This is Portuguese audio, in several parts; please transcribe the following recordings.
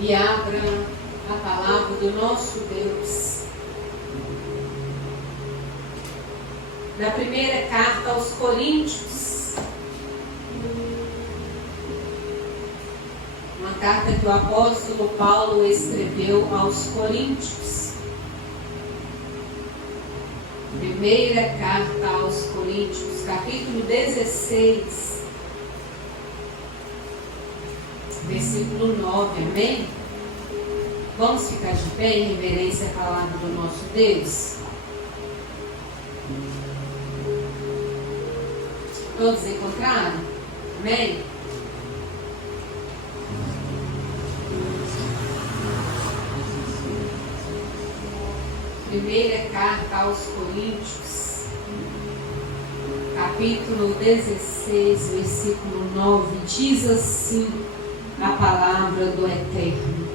e abra a palavra do nosso Deus na primeira carta aos Coríntios, uma carta que o apóstolo Paulo escreveu aos Coríntios. Primeira carta aos Coríntios, capítulo 16, versículo 9, amém? Vamos ficar de pé em reverência à palavra do nosso Deus? Todos encontraram? Amém? Primeira carta aos Coríntios, capítulo 16, versículo 9, diz assim a palavra do Eterno: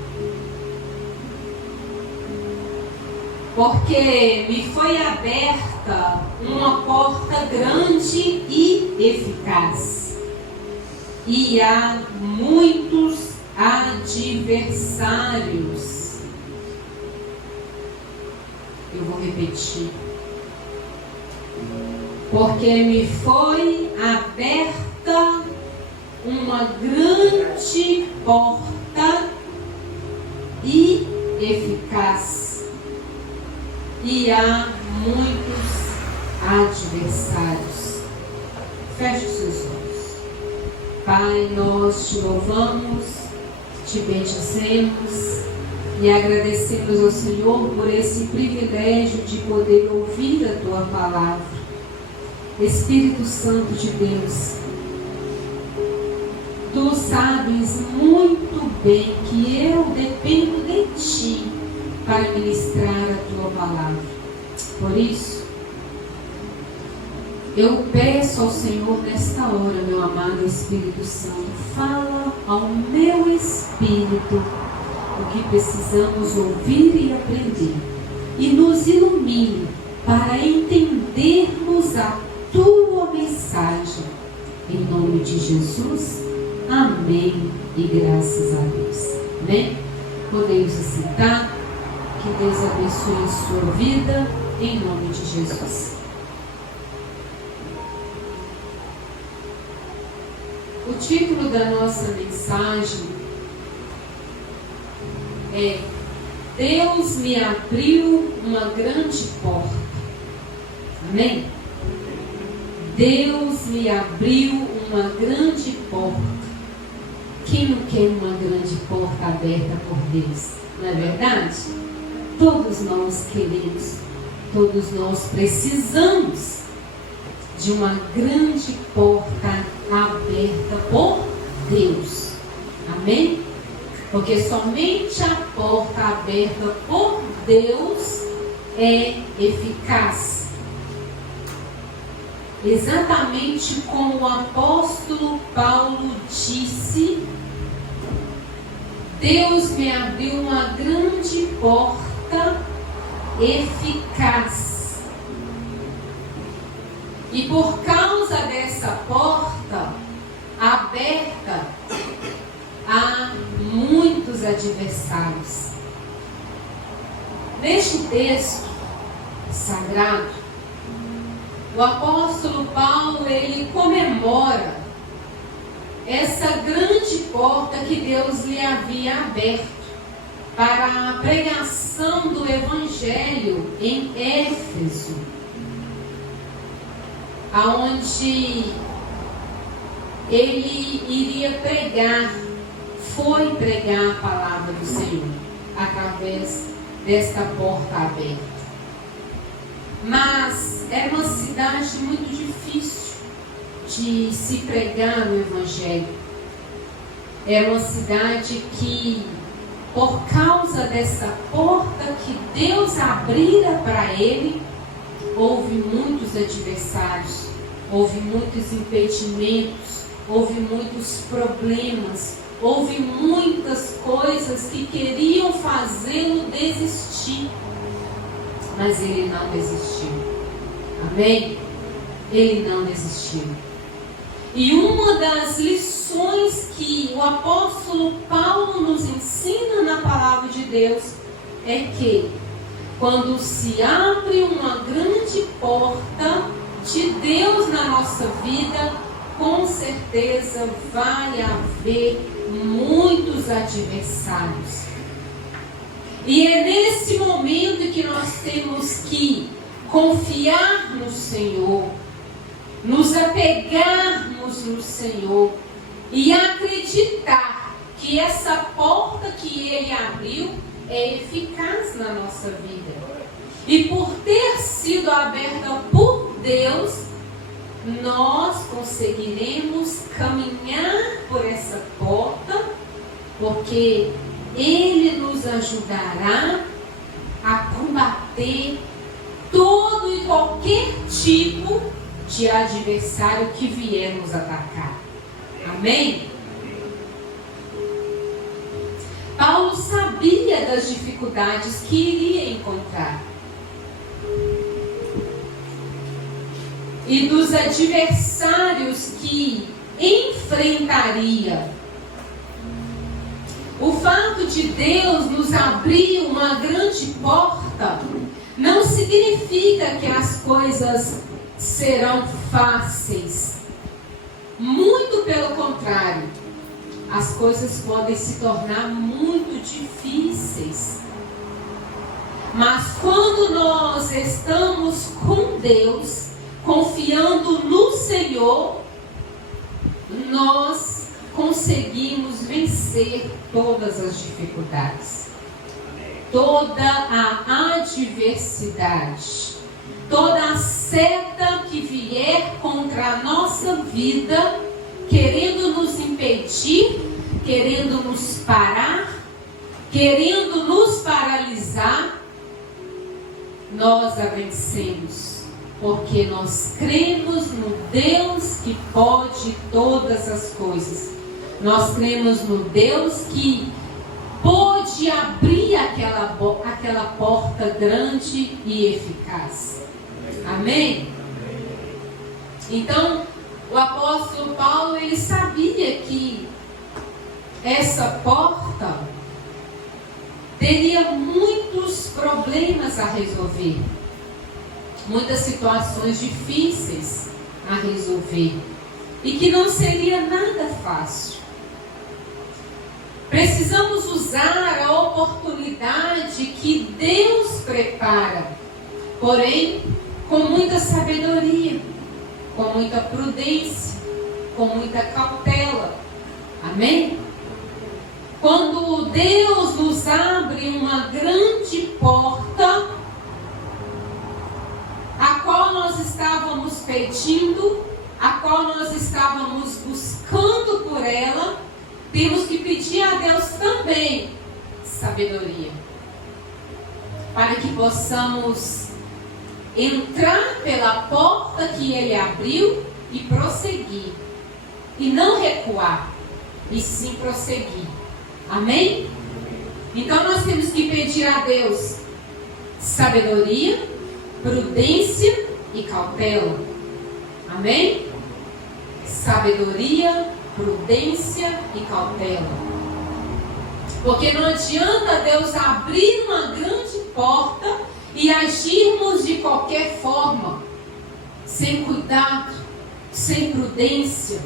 porque me foi aberta uma porta grande e eficaz, e há muitos adversários. Eu vou repetir. Porque me foi aberta uma grande porta e eficaz, e há muitos adversários. Feche os seus olhos. Pai, nós te louvamos, te bendizemos e agradecemos ao Senhor por esse privilégio de poder ouvir a Tua palavra. Espírito Santo de Deus, Tu sabes muito bem que eu dependo de Ti para ministrar a Tua palavra. Por isso, eu peço ao Senhor nesta hora, meu amado Espírito Santo, fala ao meu espírito o que precisamos ouvir e aprender, e nos ilumine para entendermos a Tua mensagem. Em nome de Jesus, amém e graças a Deus. Amém? Podemos se sentar. Que Deus abençoe a sua vida, em nome de Jesus. O título da nossa mensagem é: Deus me abriu uma grande porta. Amém? Deus me abriu uma grande porta. Quem não quer uma grande porta aberta por Deus? Não é verdade? Todos nós queremos, todos nós precisamos de uma grande porta aberta por Deus. Amém? Porque somente a porta aberta por Deus é eficaz. Exatamente como o apóstolo Paulo disse: Deus me abriu uma grande porta eficaz. E por causa dessa porta aberta, há muitos adversários. Neste texto sagrado, o apóstolo Paulo, ele comemora essa grande porta que Deus lhe havia aberto para a pregação do Evangelho em Éfeso, aonde ele iria pregar, foi pregar a palavra do Senhor através desta porta aberta. Mas era uma cidade muito difícil de se pregar no Evangelho. Era uma cidade que, por causa dessa porta que Deus abrira para ele, houve muitos adversários, houve muitos impedimentos, houve muitos problemas, houve muitas coisas que queriam fazê-lo desistir. Mas ele não desistiu. Amém? Ele não desistiu. E uma das lições que o apóstolo Paulo nos ensina na palavra de Deus é que quando se abre uma grande porta de Deus na nossa vida, com certeza vai haver muitos adversários. E é nesse momento que nós temos que confiar no Senhor, nos apegarmos no Senhor e acreditar que essa porta que Ele abriu é eficaz na nossa vida. E por ter sido aberta por Deus, nós conseguiremos caminhar por essa porta, porque Ele nos ajudará a combater todo e qualquer tipo de adversário que vier nos atacar. Amém? Paulo sabia das dificuldades que iria encontrar e dos adversários que enfrentaria. O fato de Deus nos abrir uma grande porta não significa que as coisas serão fáceis. Muito pelo contrário, as coisas podem se tornar muito difíceis. Mas quando nós estamos com Deus, confiando no Senhor, nós conseguimos vencer todas as dificuldades, toda a adversidade, toda a seta que vier contra a nossa vida, querendo nos impedir, querendo nos parar, querendo nos paralisar, nós a vencemos, porque nós cremos no Deus que pode todas as coisas. Nós cremos no Deus que pode abrir aquela porta grande e eficaz. Amém? Então, o apóstolo Paulo, ele sabia que essa porta teria muitos problemas a resolver, muitas situações difíceis a resolver, e que não seria nada fácil. Precisamos usar a oportunidade que Deus prepara, porém com muita sabedoria, com muita prudência, com muita cautela. Amém? Quando Deus nos abre uma grande porta, a qual nós estávamos pedindo, a qual nós estávamos buscando por ela, temos que pedir a Deus também sabedoria, para que possamos entrar pela porta que Ele abriu e prosseguir, e não recuar, e sim prosseguir. Amém? Então nós temos que pedir a Deus sabedoria, prudência e cautela. Amém? Sabedoria, prudência e cautela. Porque não adianta Deus abrir uma grande porta e agirmos de qualquer forma, sem cuidado, sem prudência,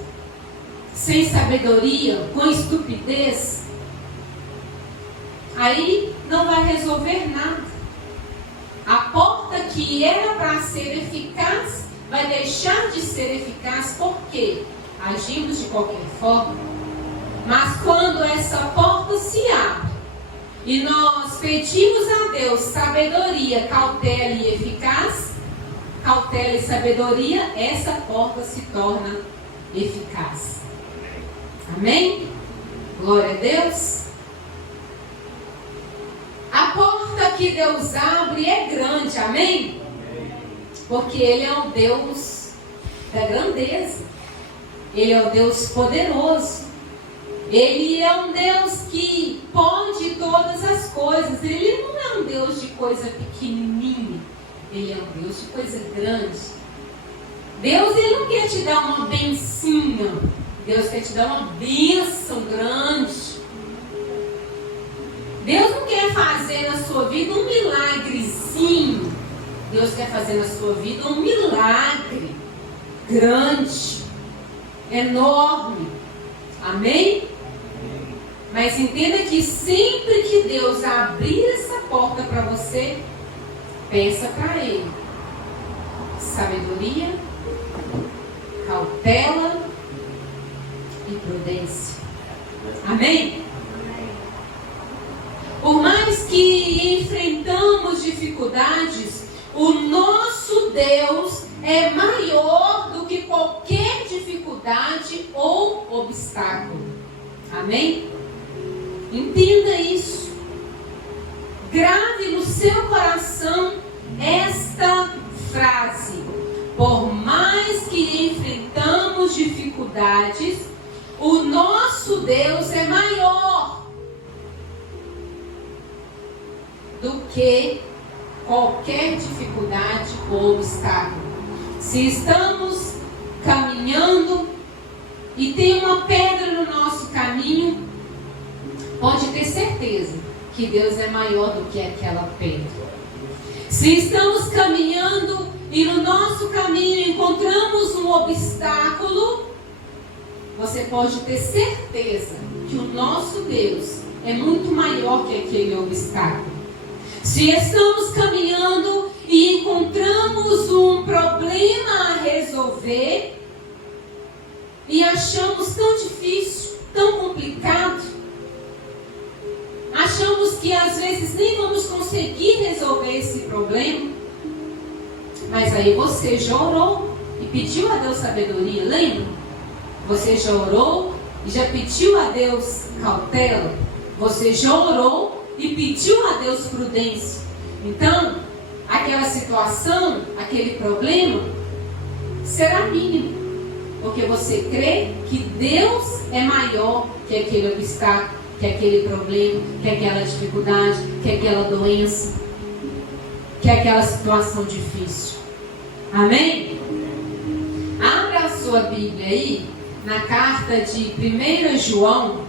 sem sabedoria, com estupidez. Aí não vai resolver nada. A porta que era para ser eficaz vai deixar de ser eficaz porque agimos de qualquer forma. Mas quando essa porta se abre e nós pedimos a Deus sabedoria, cautela e eficaz, cautela e sabedoria, essa porta se torna eficaz. Amém? Glória a Deus. A porta que Deus abre é grande, amém? Porque Ele é o Deus da grandeza. Ele é o Deus poderoso. Ele é um Deus que pode todas as coisas. Ele não é um Deus de coisa pequenininha. Ele é um Deus de coisa grande. Deus, Ele não quer te dar uma bencinha. Deus quer te dar uma bênção grande. Deus não quer fazer na sua vida um milagrezinho. Deus quer fazer na sua vida um milagre grande, enorme. Amém? Mas entenda que sempre que Deus abrir essa porta para você, peça para Ele sabedoria, cautela e prudência. Amém? Por mais que enfrentamos dificuldades, o nosso Deus é maior do que qualquer dificuldade ou obstáculo. Amém? Entenda isso. Grave no seu coração esta frase: por mais que enfrentamos dificuldades, o nosso Deus é maior do que qualquer dificuldade ou obstáculo. Se estamos caminhando e tem uma pedra no nosso caminho, pode ter certeza que Deus é maior do que aquela pedra. Se estamos caminhando e no nosso caminho encontramos um obstáculo, você pode ter certeza que o nosso Deus é muito maior que aquele obstáculo. Se estamos caminhando e encontramos um problema a resolver e achamos tão difícil, tão complicado, achamos que às vezes nem vamos conseguir resolver esse problema, mas aí você já orou e pediu a Deus sabedoria, lembra? Você já orou e já pediu a Deus cautela, você já orou e pediu a Deus prudência. Então, aquela situação, aquele problema, será mínimo, porque você crê que Deus é maior que aquele obstáculo, que aquele problema, que aquela dificuldade, que aquela doença, que aquela situação difícil. Amém? Abra a sua Bíblia aí, na carta de 1 João,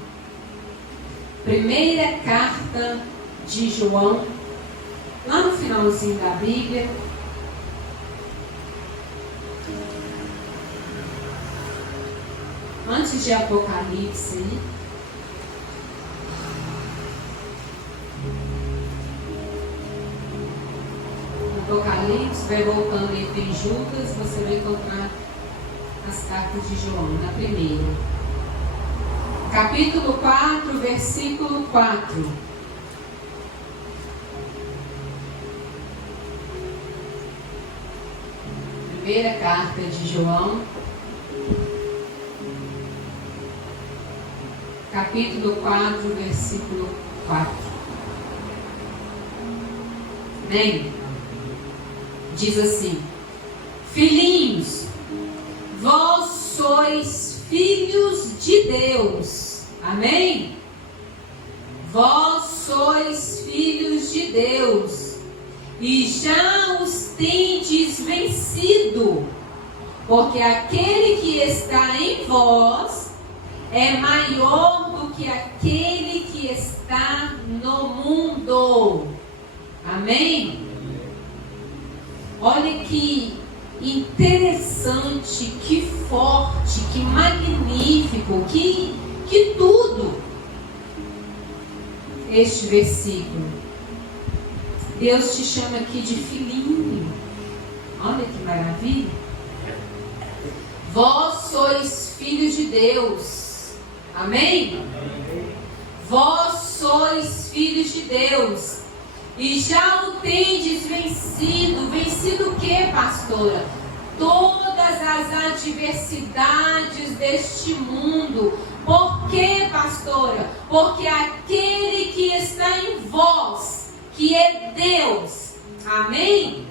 primeira carta de João, lá no finalzinho da Bíblia. Antes de Apocalipse aí. Apocalipse, vai voltando aí, tem Judas, você vai encontrar as cartas de João, na primeira. Capítulo 4, versículo 4. Primeira carta de João, capítulo 4, versículo 4. Amém? Diz assim: filhinhos, vós sois filhos de Deus. Amém? Vós sois filhos de Deus e já os tendes vencido, porque aquele que está em vós é maior do que aquele que está no mundo. Amém? Olha que interessante, que forte, que magnífico, que tudo este versículo. Deus te chama aqui de filhinho. Olha que maravilha. Vós sois filhos de Deus. Amém? Vós sois filhos de Deus e já o tendes vencido. Vencido o que, pastora? Todas as adversidades deste mundo. Por que, pastora? Porque aquele que está em vós, que é Deus, amém?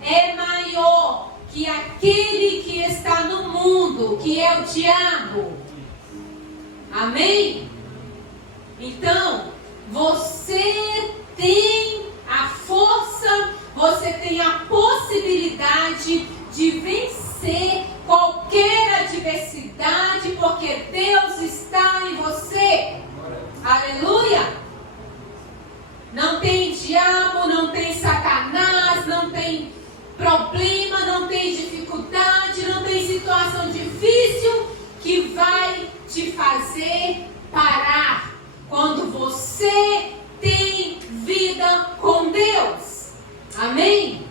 É maior que aquele que está no mundo, que é o diabo. Amém? Então, você tem a força, você tem a possibilidade de vencer vencer qualquer adversidade, porque Deus está em você. Aleluia! Não tem diabo, não tem Satanás, não tem problema, não tem dificuldade, não tem situação difícil que vai te fazer parar quando você tem vida com Deus. Amém?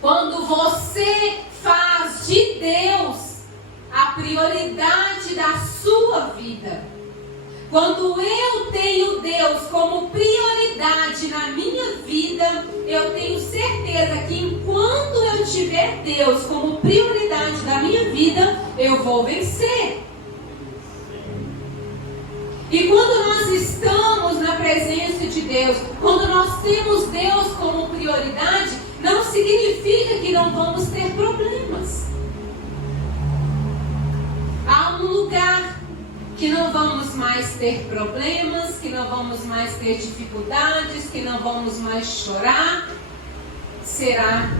Quando você faz de Deus a prioridade da sua vida. Quando eu tenho Deus como prioridade na minha vida, eu tenho certeza que enquanto eu tiver Deus como prioridade da minha vida, eu vou vencer. E quando nós estamos na presença de Deus, quando nós temos Deus como prioridade, não significa que não vamos ter problemas. Há um lugar que não vamos mais ter problemas, que não vamos mais ter dificuldades, que não vamos mais chorar, será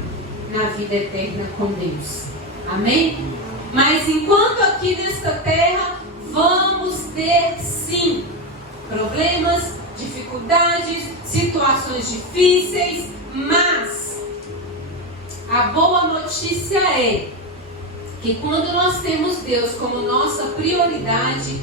na vida eterna com Deus. Amém? Mas enquanto aqui nesta terra, vamos ter sim problemas, dificuldades, situações difíceis, mas a boa notícia é que quando nós temos Deus como nossa prioridade,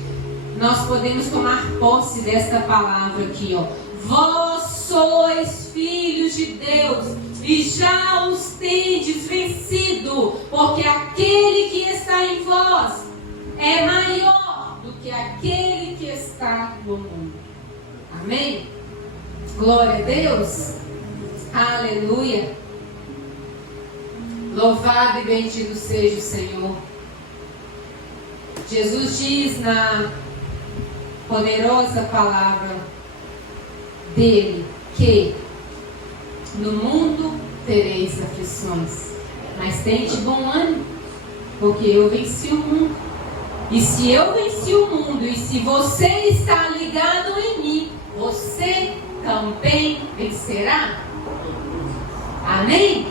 nós podemos tomar posse desta palavra aqui, ó. Vós sois filhos de Deus e já os tendes vencido, porque aquele que está em vós é maior do que aquele que está no mundo. Amém? Glória a Deus. Aleluia. Louvado e bendito seja o Senhor. Jesus diz na poderosa palavra dele que no mundo tereis aflições, mas tende bom ânimo, porque eu venci o mundo. E se eu venci o mundo, e se você está ligado em mim, você também vencerá. Amém?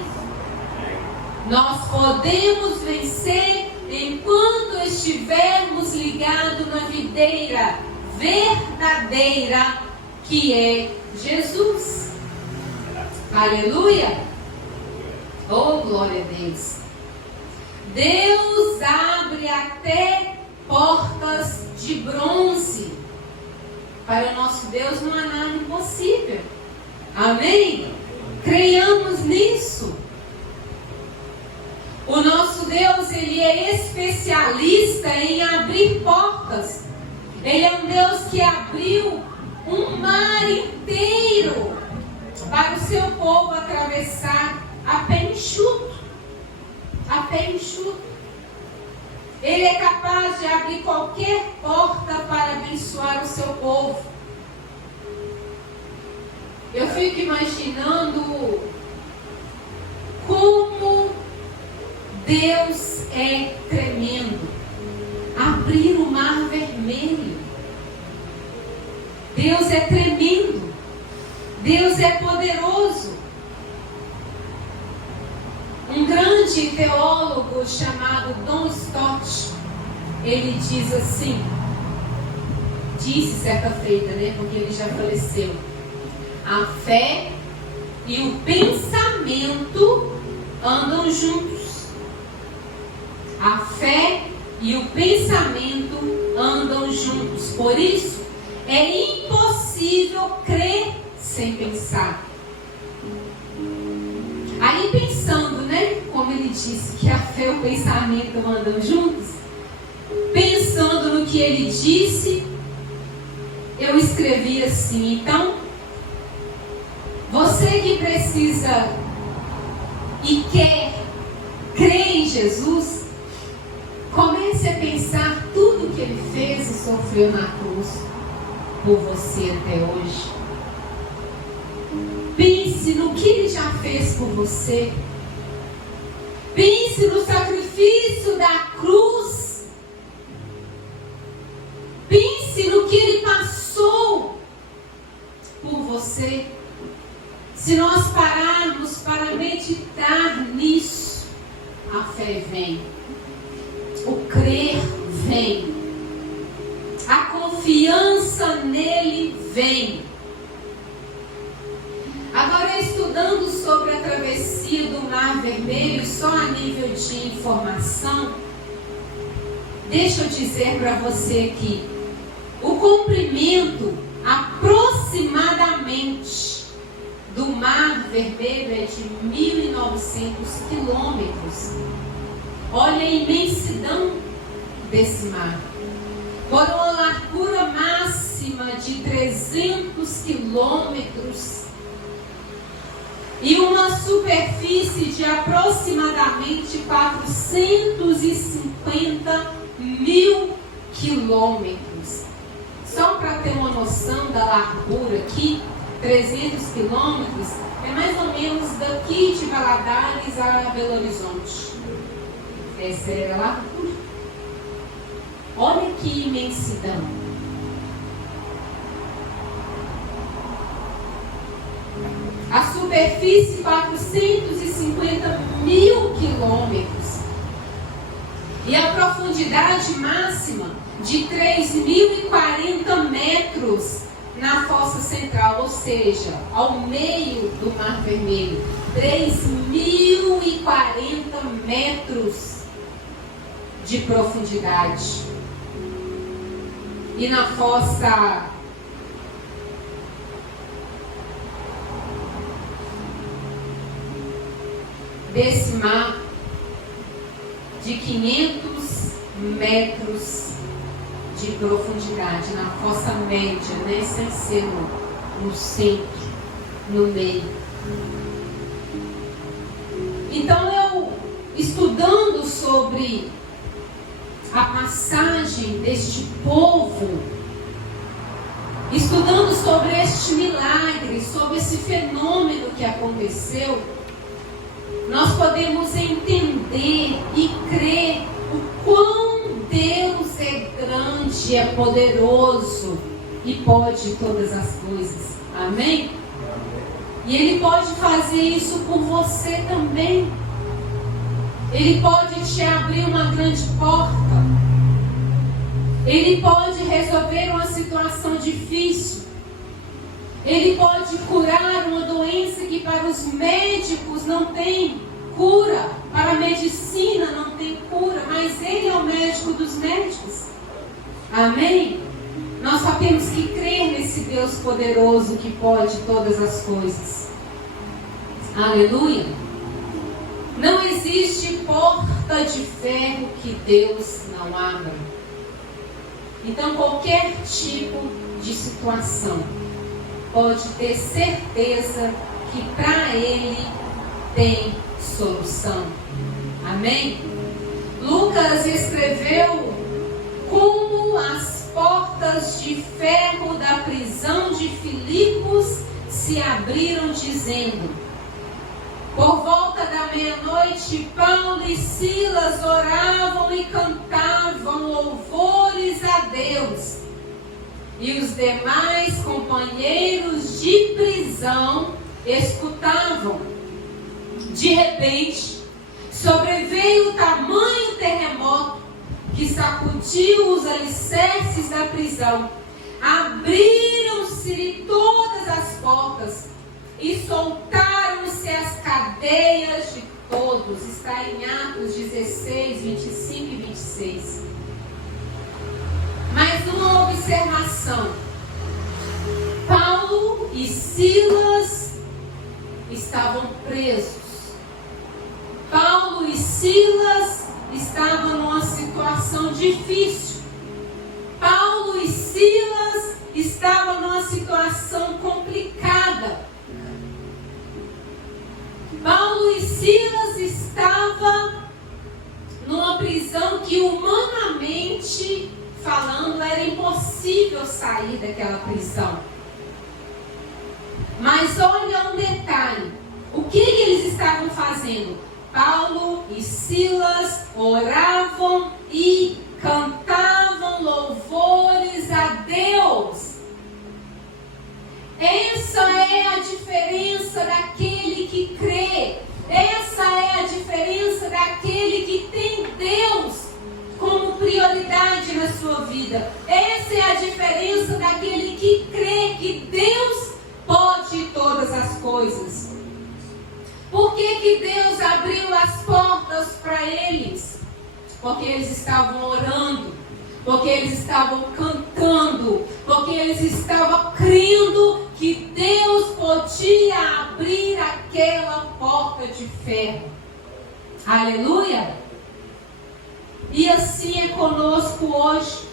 Nós podemos vencer enquanto estivermos ligados na videira verdadeira, que é Jesus. Aleluia! Oh, glória a Deus! Deus abre até portas de bronze. Para o nosso Deus não há nada impossível. Amém? Creiamos nisso. O nosso Deus, ele é especialista em abrir portas. Ele é um Deus que abriu um mar inteiro para o seu povo atravessar a pé enxuto. A pé enxuto. Ele é capaz de abrir qualquer porta para abençoar o seu povo. Eu fico imaginando como Deus é tremendo. Abrir o mar vermelho. Deus é tremendo. Deus é poderoso. Um grande teólogo chamado John Stott, ele diz assim, disse certa feita, porque ele já faleceu: a fé e o pensamento andam juntos. A fé e o pensamento andam juntos. Por isso, é impossível crer sem pensar. Aí pensando, como ele disse, que a fé e o pensamento andam juntos, pensando no que ele disse, eu escrevi assim: então, você que precisa e quer crer em Jesus, comece a pensar tudo que ele fez e sofreu na cruz por você até hoje. Pense no que ele já fez por você. Pense no sacrifício da cruz. Pense no que ele passou por você. Se nós pararmos para meditar nisso, a fé fé vem. O crer vem. A confiança nele vem. Agora, estudando sobre a travessia do Mar Vermelho, só a nível de informação, deixa eu dizer para você que o comprimento aproximadamente do Mar Vermelho é de 1.900 quilômetros. Olha a imensidão desse mar. Por uma largura máxima de 300 quilômetros e uma superfície de aproximadamente 450 mil quilômetros. Só para ter uma noção da largura aqui, 300 quilômetros é mais ou menos daqui de Valadares a Belo Horizonte. Essa é a largura. Olha que imensidão. A superfície, 450 mil quilômetros. E a profundidade máxima de 3.040 metros na fossa central, ou seja, ao meio do Mar Vermelho. 3.040 metros de profundidade. E na fossa desse mar, de 500 metros de profundidade, na fossa média, né? Sem ser no centro, no meio. Então, eu, estudando sobre a passagem deste povo, estudando sobre este milagre, sobre esse fenômeno que aconteceu, nós podemos entender e crer o quão Deus é grande, é poderoso e pode todas as coisas. Amém? E Ele pode fazer isso por você também. Ele pode te abrir uma grande porta. Ele pode resolver uma situação difícil. Ele pode curar uma doença que para os médicos não tem cura, para a medicina não tem cura, mas Ele é o médico dos médicos. Amém? Nós só temos que crer nesse Deus poderoso que pode todas as coisas. Aleluia! Não existe porta de ferro que Deus não abra. Então, qualquer tipo de situação, pode ter certeza que para Ele tem solução. Amém? Lucas escreveu como as portas de ferro da prisão de Filipos se abriram, dizendo: por volta da meia-noite, Paulo e Silas oravam e cantavam louvores a Deus. E os demais companheiros de prisão escutavam. De repente, sobreveio tamanho terremoto que sacudiu os alicerces da prisão. Abriram-se todas as portas e soltaram-se as cadeias de todos. Está em Atos 16, 25 e 26. Mas uma observação: Paulo e Silas estavam presos. Paulo e Silas estavam numa situação difícil. Paulo e Silas estavam numa situação complicada. Paulo e Silas estavam numa prisão que humanamente falando, era impossível sair daquela prisão. Mas olha um detalhe: o que eles estavam fazendo? Paulo e Silas oravam e cantavam louvores a Deus. Essa é a diferença daquele que crê. Essa é a diferença daquele que vida. Essa é a diferença daquele que crê que Deus pode todas as coisas. Por que Deus abriu as portas para eles? Porque eles estavam orando, porque eles estavam cantando, porque eles estavam crendo que Deus podia abrir aquela porta de ferro. Aleluia! E assim é conosco hoje.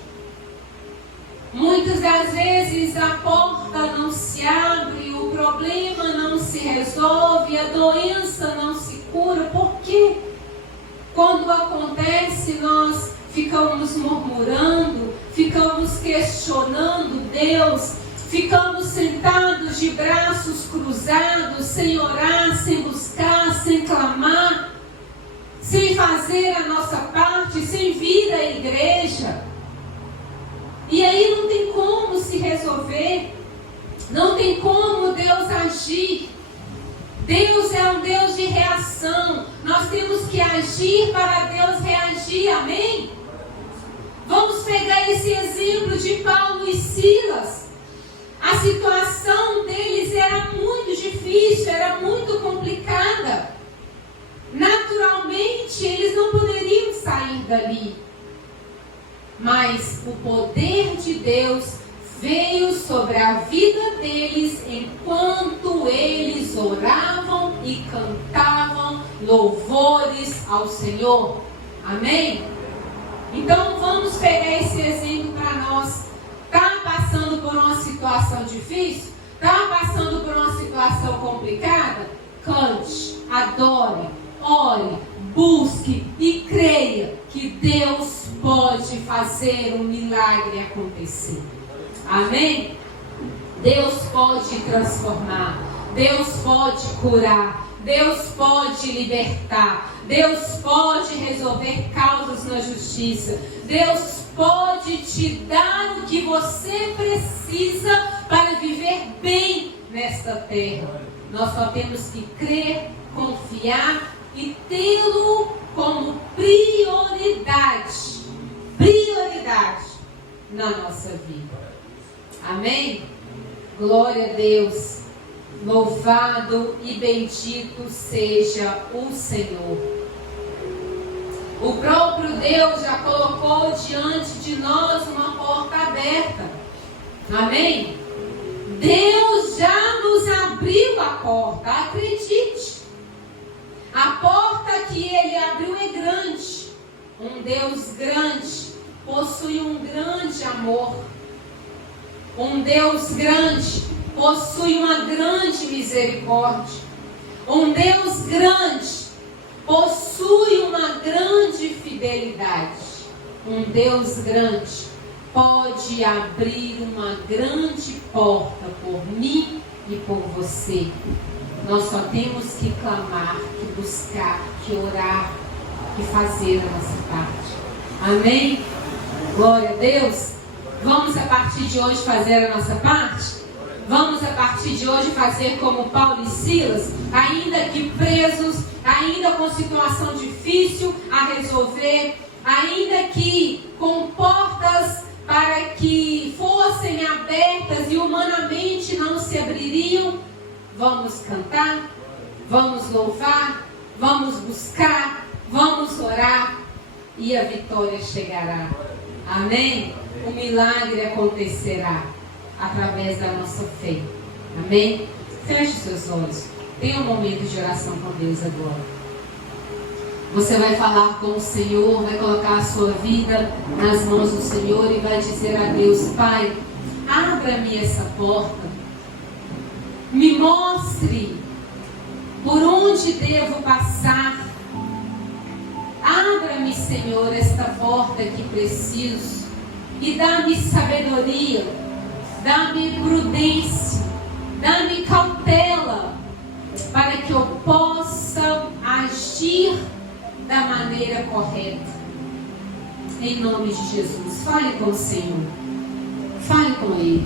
Muitas das vezes a porta não se abre, o problema não se resolve, a doença não se cura. Por quê? Quando acontece, nós ficamos murmurando, ficamos questionando Deus, ficamos sentados de braços cruzados, sem orar, sem buscar, sem clamar, sem fazer a nossa parte, sem vir à igreja. E aí não tem como se resolver, não tem como Deus agir. Deus é um Deus de reação. Nós temos que agir para Deus reagir, amém? Vamos pegar esse exemplo de Paulo e Silas. A situação deles era muito difícil, era muito complicada. Naturalmente, eles não poderiam sair dali. Mas o poder de Deus veio sobre a vida deles enquanto eles oravam e cantavam louvores ao Senhor. Amém? Então vamos pegar esse exemplo para nós. Está passando por uma situação difícil? Está passando por uma situação complicada? Cante, adore, ore, busque e creia que Deus pode fazer um milagre acontecer. Amém? Deus pode transformar, Deus pode curar, Deus pode libertar, Deus pode resolver causas na justiça, Deus pode te dar o que você precisa para viver bem nesta terra. Nós só temos que crer, confiar e tê-lo como prioridade na nossa vida. Amém? Glória a Deus. Louvado e bendito seja o Senhor. O próprio Deus já colocou diante de nós uma porta aberta. Amém? Deus já nos abriu a porta, acredite. A porta que Ele abriu é grande. Um Deus grande possui um grande amor. Um Deus grande possui uma grande misericórdia. Um Deus grande possui uma grande fidelidade. Um Deus grande pode abrir uma grande porta por mim e por você. Nós só temos que clamar, que buscar, que orar, que fazer a nossa parte. Amém? Glória a Deus. Vamos a partir de hoje fazer a nossa parte? Vamos a partir de hoje fazer como Paulo e Silas, ainda que presos, ainda com situação difícil a resolver, ainda que com portas para que fossem abertas e humanamente não se abririam. Vamos cantar, vamos louvar, vamos buscar, vamos orar e a vitória chegará. Amém? O milagre acontecerá através da nossa fé. Amém? Feche seus olhos. Tenha um momento de oração com Deus agora. Você vai falar com o Senhor, vai colocar a sua vida nas mãos do Senhor e vai dizer a Deus: Pai, abra-me essa porta. Me mostre por onde devo passar. Abra-me, Senhor, esta porta que preciso. E dá-me sabedoria, dá-me prudência, dá-me cautela, para que eu possa agir da maneira correta. Em nome de Jesus, fale com o Senhor, fale com Ele.